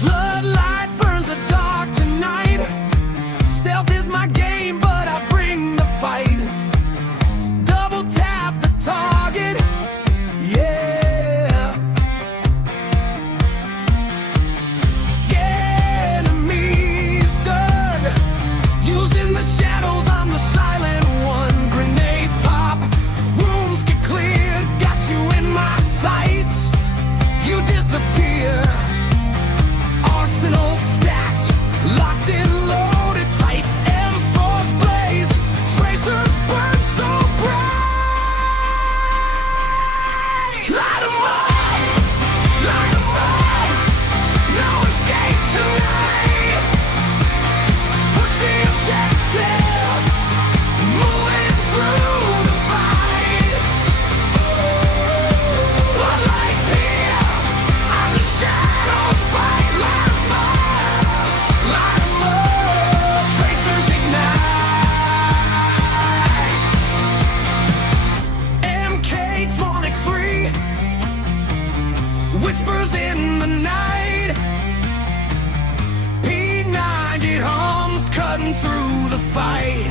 Floodlight burns the dark tonight. Stealth is my game, but I bring the fight. Double tap the target, yeah. Enemies done. Using the shadows, I'm the silent one. Grenades pop, rooms get cleared. Got you in my sights, you disappear. Arsenal stacked, locked in, loaded tight. M4's blaze, tracers burn so bright. Light 'em up, light 'em up. No escape tonight. Push the objective, moving through the fight. Floodlights here, I'm the shadows fight. Light 'em up, tracers ignite. MK-23 whispers in the night. P90 hums, cutting through the fight.